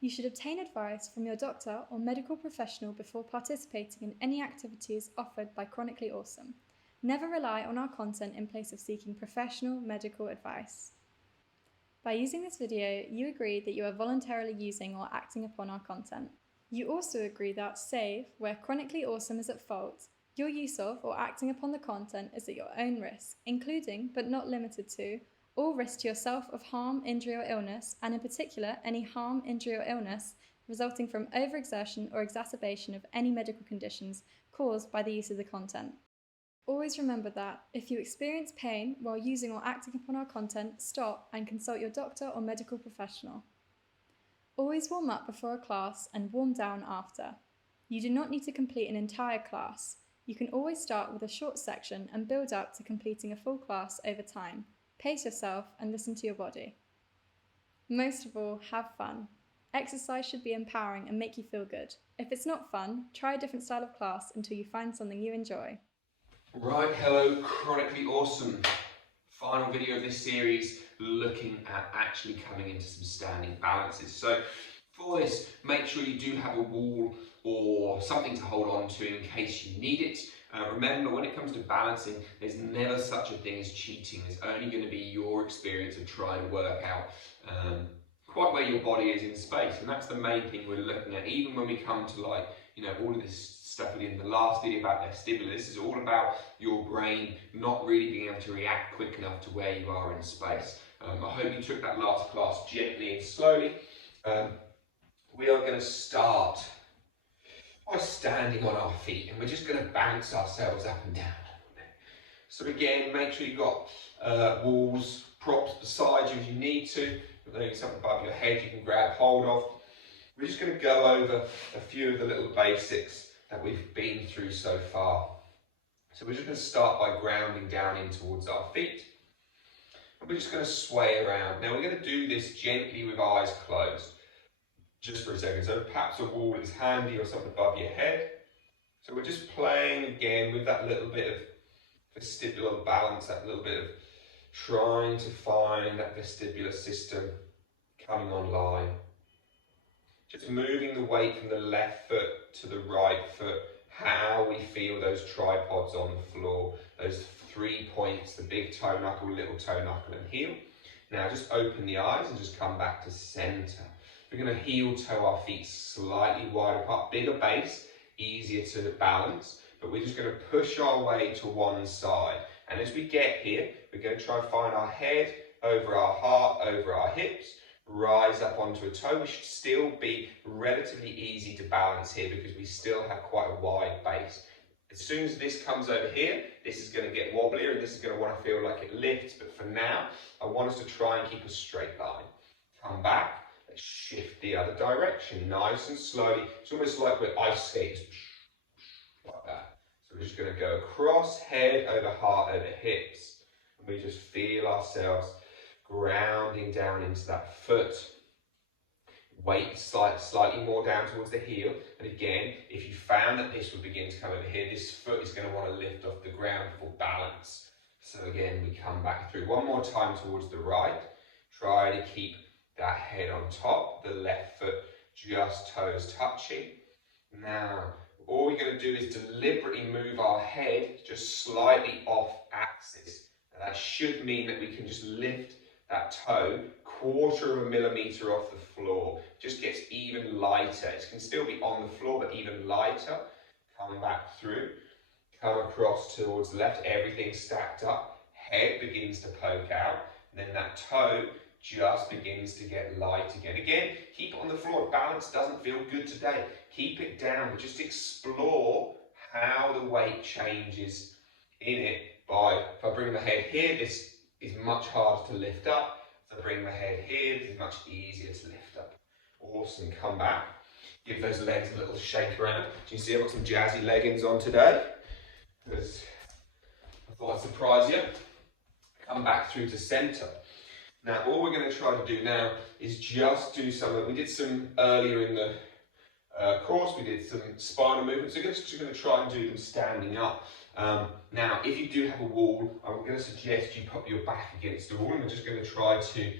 You should obtain advice from your doctor or medical professional before participating in any activities offered by Chronically Awesome. Never rely on our content in place of seeking professional medical advice. By using this video, you agree that you are voluntarily using or acting upon our content. You also agree that, save where Chronically Awesome is at fault, your use of or acting upon the content is at your own risk, including, but not limited to, all risk to yourself of harm, injury or illness, and in particular any harm, injury or illness resulting from overexertion or exacerbation of any medical conditions caused by the use of the content. Always remember that, if you experience pain while using or acting upon our content, stop and consult your doctor or medical professional. Always warm up before a class and warm down after. You do not need to complete an entire class. You can always start with a short section and build up to completing a full class over time. Pace yourself and listen to your body. Most of all, have fun. Exercise should be empowering and make you feel good. If it's not fun, try a different style of class until you find something you enjoy. Right, hello, Chronically Awesome. Final video of this series looking at actually coming into some standing balances. So for this, make sure you do have a wall or something to hold on to in case you need it. Remember, when it comes to balancing, there's never such a thing as cheating. There's only going to be your experience of trying to work out quite where your body is in space. And that's the main thing we're looking at. Even when we come to all of this stuff we did in the last video about vestibular, this is all about your brain not really being able to react quick enough to where you are in space. I hope you took that last class gently and slowly. We are going to start by standing on our feet, and we're just going to bounce ourselves up and down. So again, make sure you've got walls, props beside you if you need to. If there's something above your head you can grab hold of. We're just going to go over a few of the little basics that we've been through so far. So we're just going to start by grounding down in towards our feet. And we're just going to sway around. Now we're going to do this gently with eyes closed. Just for a second. So perhaps a wall is handy or something above your head. So we're just playing again with that little bit of vestibular balance, that little bit of trying to find that vestibular system coming online. Just moving the weight from the left foot to the right foot, how we feel those tripods on the floor, those 3 points, the big toe knuckle, little toe knuckle and heel. Now just open the eyes and just come back to center. We're going to heel toe our feet slightly wide apart, bigger base, easier to balance, but we're just going to push our way to one side. And as we get here, we're going to try and find our head over our heart, over our hips, rise up onto a toe. We should still be relatively easy to balance here because we still have quite a wide base. As soon as this comes over here, this is going to get wobblier and this is going to want to feel like it lifts. But for now, I want us to try and keep a straight line. Come back. Let's shift the other direction, nice and slowly. It's almost like we're ice skating, like that. So we're just going to go across, head over heart, over hips. And we just feel ourselves grounding down into that foot. Weight slightly more down towards the heel. And again, if you found that this would begin to come over here, this foot is going to want to lift off the ground for balance. So again, we come back through. One more time towards the right. Try to keep that head on top, the left foot just toes touching. Now, all we're going to do is deliberately move our head just slightly off axis. Now, that should mean that we can just lift that toe 1/4 millimeter off the floor. It just gets even lighter. It can still be on the floor, but even lighter. Come back through, come across towards the left, everything stacked up. Head begins to poke out, and then that toe just begins to get light again. Again, keep it on the floor. Balance doesn't feel good today. Keep it down, but just explore how the weight changes in it by, if I bring the head here, this is much harder to lift up. If I bring the head here, this is much easier to lift up. Awesome, come back. Give those legs a little shake around. Do you see I've got some jazzy leggings on today? Because I thought I'd surprise you. Come back through to center. Now, all we're going to try to do now is just do some, we did some earlier in the course, we did some spinal movements. So we're just going to try and do them standing up. Now, if you do have a wall, I'm going to suggest you put your back against the wall, and we're just going to try to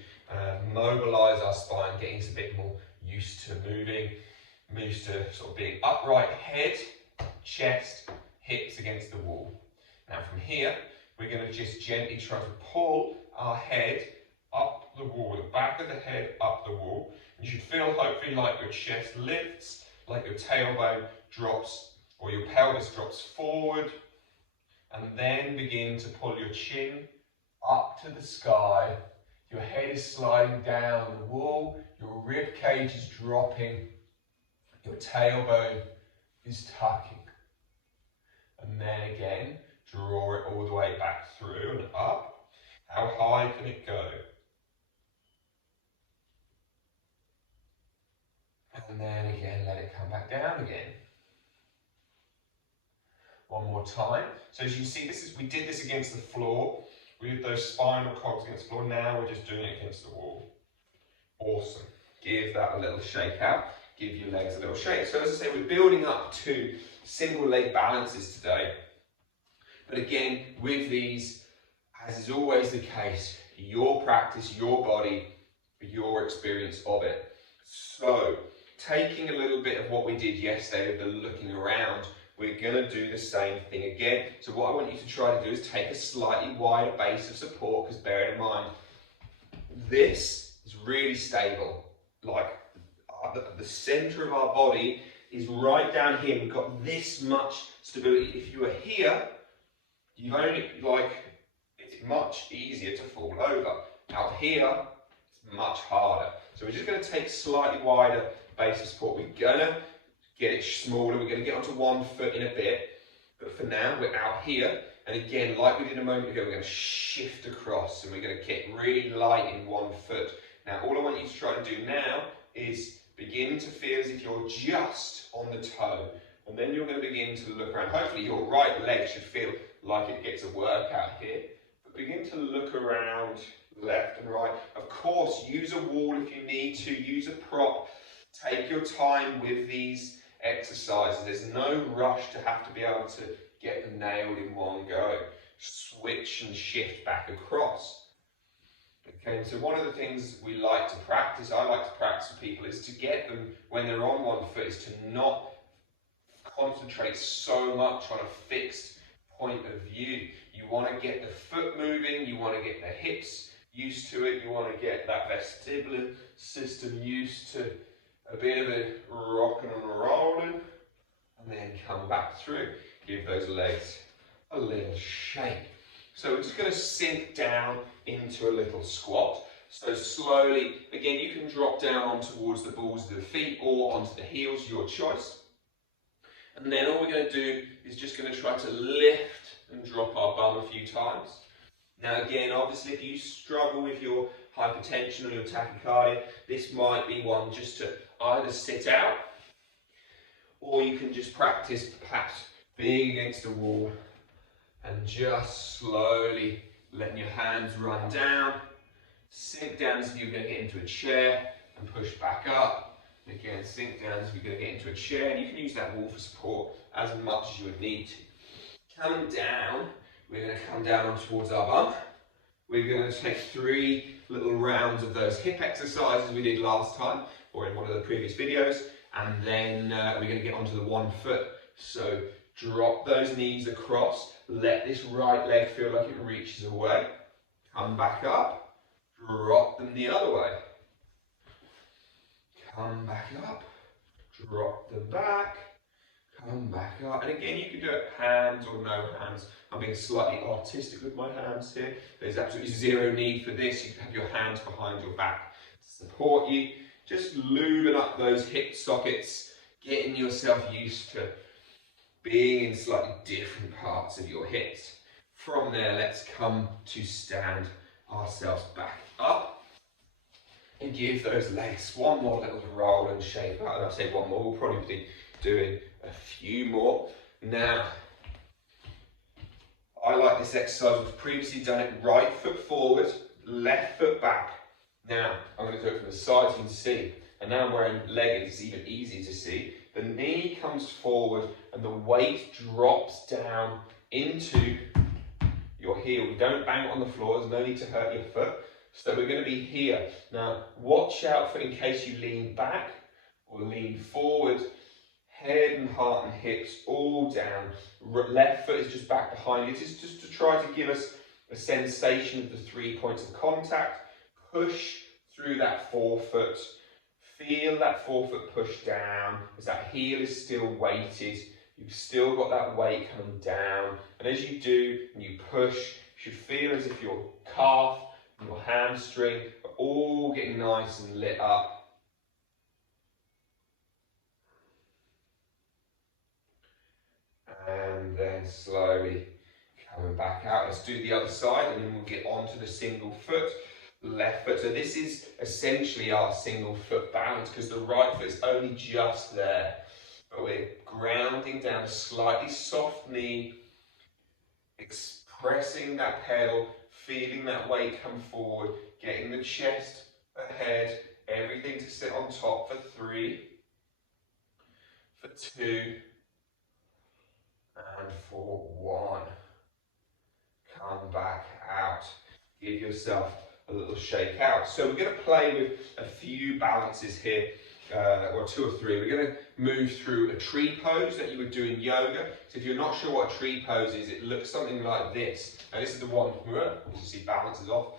mobilize our spine, getting us a bit more used to moving, used to sort of being upright, head, chest, hips against the wall. Now from here, we're going to just gently try to pull our head up the wall, the back of the head up the wall. You should feel hopefully like your chest lifts, like your tailbone drops or your pelvis drops forward, and then begin to pull your chin up to the sky. Your head is sliding down the wall, your rib cage is dropping, your tailbone is tucking. And then again, draw it all the way back through and up. How high can it go? And then again, let it come back down again. One more time. So as you see, we did this against the floor. We did those spinal cogs against the floor. Now we're just doing it against the wall. Awesome. Give that a little shake out. Give your legs a little shake. So as I say, we're building up to single leg balances today. But again, with these, as is always the case, your practice, your body, your experience of it. So taking a little bit of what we did yesterday with the looking around, we're going to do the same thing again. So what I want you to try to do is take a slightly wider base of support, because bear in mind, this is really stable. Like the center of our body is right down here. We've got this much stability. If you were here, you only, it's much easier to fall over. Out here, it's much harder. So we're just going to take slightly wider base of support. We're going to get it smaller. We're going to get onto one foot in a bit. But for now, we're out here. And again, like we did a moment ago, we're going to shift across and we're going to get really light in one foot. Now, all I want you to try to do now is begin to feel as if you're just on the toe. And then you're going to begin to look around. Hopefully your right leg should feel like it gets a workout here. But begin to look around left and right. Of course, use a wall if you need to. Use a prop. Take your time with these exercises. There's no rush to have to be able to get them nailed in one go. Switch and shift back across. Okay, so one of the things we like to practice, I like to practice with people, is to get them, when they're on one foot, is to not concentrate so much on a fixed point of view. You want to get the foot moving, you want to get the hips used to it, you want to get that vestibular system used to a bit of a rocking and rolling, and then come back through. Give those legs a little shake. So we're just going to sink down into a little squat. So slowly, again, you can drop down towards the balls of the feet or onto the heels, your choice. And then all we're going to do is just going to try to lift and drop our bum a few times. Now again, obviously if you struggle with your hypertension or your tachycardia, this might be one just to either sit out, or you can just practice perhaps being against a wall and just slowly letting your hands run down, sink down as if you're going to get into a chair and push back up. And again, sink down as if you're going to get into a chair, and you can use that wall for support as much as you would need to. Coming down, we're going to come down towards our bum. We're going to take 3 little rounds of those hip exercises we did last time, or in one of the previous videos, and then we're going to get onto the one foot. So drop those knees across, let this right leg feel like it reaches away, come back up, drop them the other way, come back up, drop them back, come back up. And again, you can do it hands or no hands. I'm being slightly artistic with my hands here. There's absolutely zero need for this. You can have your hands behind your back to support you. Just lubing up those hip sockets, getting yourself used to being in slightly different parts of your hips. From there, let's come to stand ourselves back up and give those legs one more little roll and shake out. And I say one more, we'll probably be doing a few more. Now, I like this exercise. We've previously done it right foot forward, left foot back. Now, I'm going to do it from the side so you can see. And now I'm wearing leggings, it's even easier to see. The knee comes forward and the weight drops down into your heel. Don't bang it on the floor, there's no need to hurt your foot. So we're going to be here. Now, watch out for in case you lean back or lean forward. Head and heart and hips all down. Left foot is just back behind you. This is just to try to give us a sensation of the 3 points of contact. Push through that forefoot. Feel that forefoot push down as that heel is still weighted. You've still got that weight coming down. And as you do, and you push, you should feel as if your calf and your hamstring are all getting nice and lit up. And then slowly coming back out. Let's do the other side and then we'll get onto the single foot, left foot. So this is essentially our single foot balance because the right foot is only just there. But we're grounding down a slightly soft knee, pressing that pedal, feeling that weight come forward, getting the chest ahead, everything to sit on top for 3, for 2, and for 1. Come back out. Give yourself a little shake out. So we're going to play with a few balances here, or 2 or 3. We're going to move through a tree pose that you would do in yoga. So if you're not sure what a tree pose is, it looks something like this. And this is the one, as you see, balances off.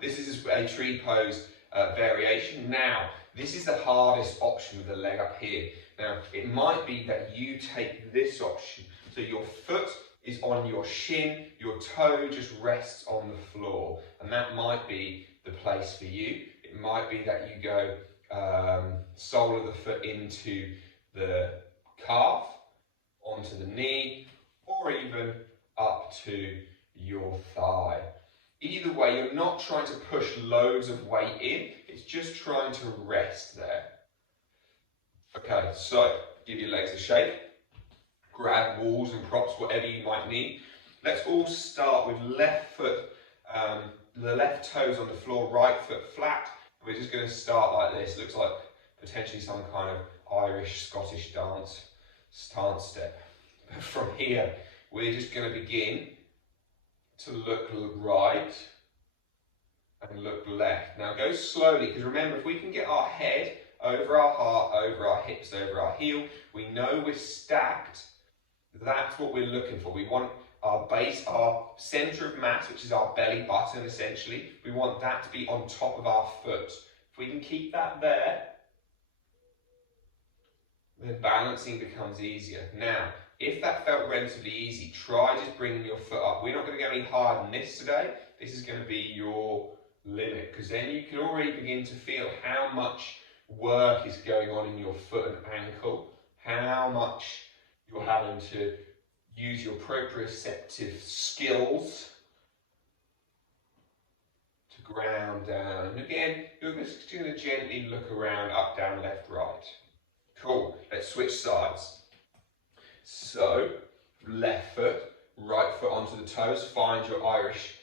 This is a tree pose variation. Now, this is the hardest option with the leg up here. Now, it might be that you take this option. So your foot is on your shin, your toe just rests on the floor. And that might be the place for you. It might be that you go sole of the foot into the calf, onto the knee, or even up to your thigh. Either way, you're not trying to push loads of weight in, it's just trying to rest there. Okay, so give your legs a shake. Grab walls and props, whatever you might need. Let's all start with left foot, the left toes on the floor, right foot flat. We're just going to start like this. Looks like potentially some kind of Irish, Scottish dance step. But from here, we're just going to begin to look right and look left. Now go slowly, because remember, if we can get our head over our heart, over our hips, over our heel, we know we're stacked. That's what we're looking for. We want our base, our center of mass, which is our belly button essentially. We want that to be on top of our foot. If we can keep that there, then balancing becomes easier. Now, if that felt relatively easy, try just bringing your foot up. We're not going to go any harder than this today. This is going to be your limit, because then you can already begin to feel how much work is going on in your foot and ankle, how much you're having to use your proprioceptive skills to ground down. And again, you're just going to gently look around, up, down, left, right. Cool, let's switch sides. So, left foot, right foot onto the toes, find your Irish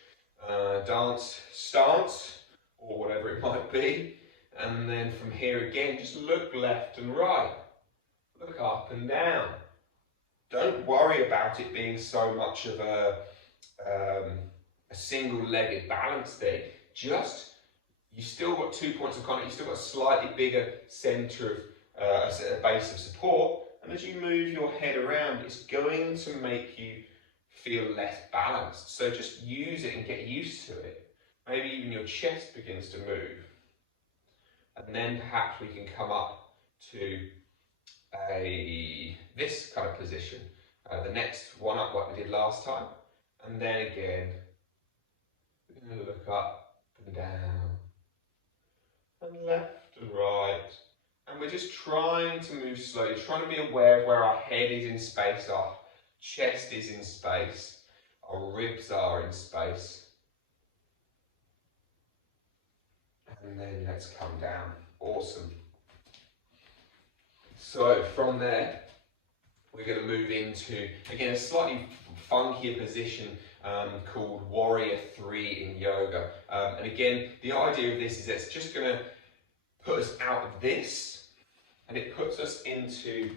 dance stance, or whatever it might be. And then from here again, just look left and right. Look up and down. Don't worry about it being so much of a single-legged balance thing. Just, you still got 2 points of contact, you still got a slightly bigger centre of a base of support, and as you move your head around, it's going to make you feel less balanced. So just use it and get used to it. Maybe even your chest begins to move. And then perhaps we can come up to this kind of position. The next one up, like we did last time. And then again, we're going to look up and down, and left and right. And we're just trying to move slowly, trying to be aware of where our head is in space, our chest is in space, our ribs are in space. And then let's come down. Awesome. So from there, we're going to move into, again, a slightly funkier position called Warrior 3 in yoga. And again, the idea of this is that it's just going to put us out of this, and it puts us into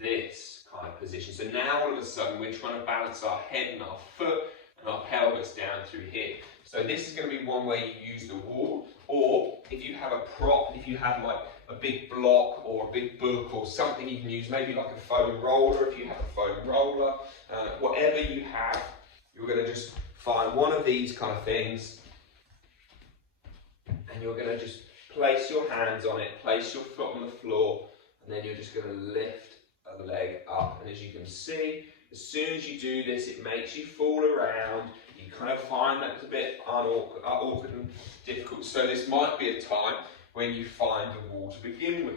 this kind of position. So now all of a sudden we're trying to balance our head and our foot, and our pelvis down through here. So this is going to be one way you use the wall, or if you have a prop, if you have like a big block or a big book or something you can use, maybe like a foam roller, if you have a foam roller, whatever you have, you're going to just find one of these kind of things, and you're going to just place your hands on it, place your foot on the floor, and then you're just going to lift a leg up. And as you can see, as soon as you do this, it makes you fall around. You kind of find that it's a bit awkward and difficult. So this might be a time when you find the wall to begin with.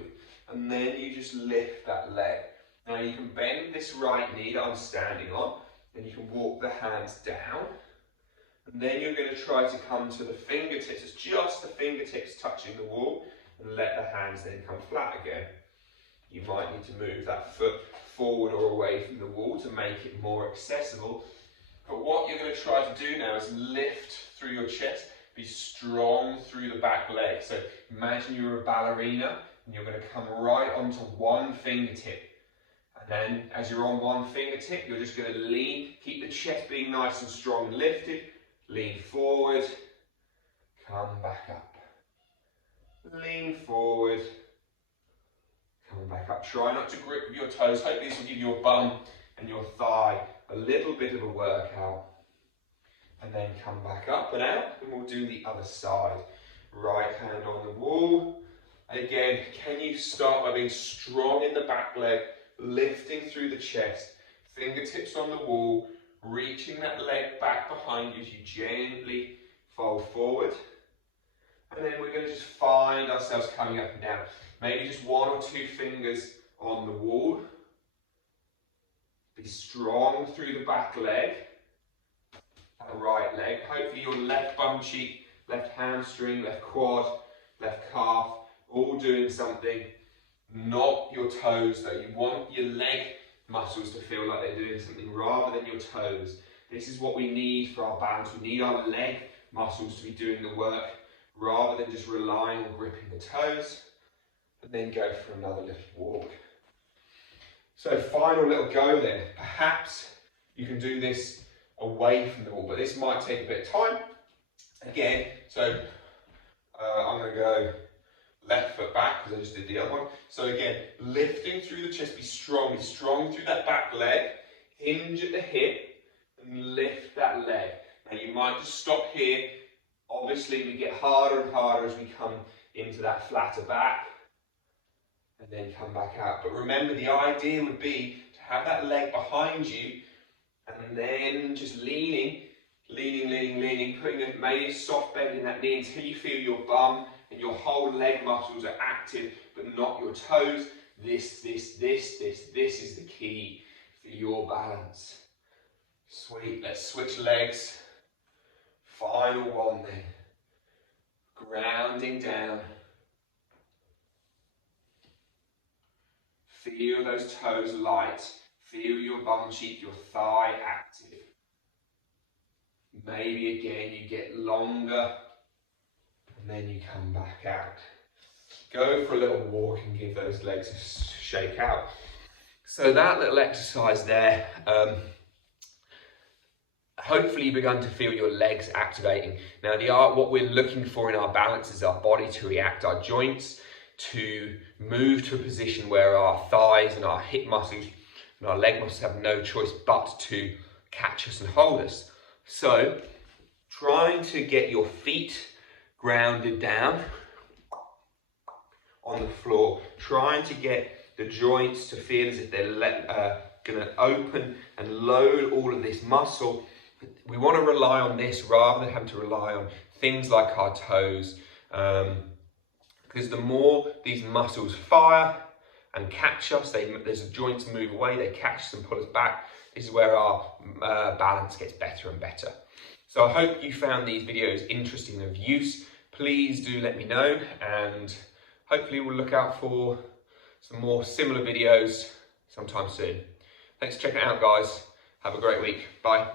And then you just lift that leg. Now you can bend this right knee that I'm standing on, and you can walk the hands down. And then you're going to try to come to the fingertips. It's just the fingertips touching the wall, and let the hands then come flat again. You might need to move that foot forward or away from the wall to make it more accessible. But what you're going to try to do now is lift through your chest, be strong through the back leg. So imagine you're a ballerina and you're going to come right onto one fingertip. And then as you're on one fingertip, you're just going to lean, keep the chest being nice and strong and lifted, lean forward, come back up. Lean forward, come back up. Try not to grip with your toes. Hopefully this will give your bum and your thigh a little bit of a workout. And then come back up and out, and we'll do the other side. Right hand on the wall. Again, can you start by being strong in the back leg, lifting through the chest, fingertips on the wall, reaching that leg back behind you as you gently fold forward. And then we're going to just find ourselves coming up and down. Maybe just one or two fingers on the wall. Be strong through the back leg, that right leg. Hopefully your left bum cheek, left hamstring, left quad, left calf, all doing something. Not your toes though. You want your leg muscles to feel like they're doing something rather than your toes. This is what we need for our balance. We need our leg muscles to be doing the work rather than just relying on gripping the toes. And then go for another little walk. So final little go then. Perhaps you can do this away from the wall, but this might take a bit of time. Again, so I'm going to go left foot back because I just did the other one. So again, lifting through the chest, be strong through that back leg, hinge at the hip and lift that leg. Now you might just stop here. Obviously we get harder and harder as we come into that flatter back. And then come back out. But remember, the idea would be to have that leg behind you and then just leaning, putting maybe a soft bend in that knee until you feel your bum and your whole leg muscles are active, but not your toes. This is the key for your balance. Sweet, let's switch legs. Final one then. Grounding down. Feel those toes light. Feel your bum cheek, your thigh active. Maybe again you get longer and then you come back out. Go for a little walk and give those legs a shake out. So that little exercise there, hopefully you've begun to feel your legs activating. Now what we're looking for in our balance is our body to react, our joints to move to a position where our thighs and our hip muscles and our leg muscles have no choice but to catch us and hold us. So trying to get your feet grounded down on the floor, trying to get the joints to feel as if they're going to open and load all of this muscle. We want to rely on this rather than having to rely on things like our toes. Because the more these muscles fire and catch us, as the joints move away, they catch us and pull us back. This is where our balance gets better and better. So I hope you found these videos interesting and of use. Please do let me know, and hopefully we'll look out for some more similar videos sometime soon. Thanks for checking it out, guys. Have a great week. Bye.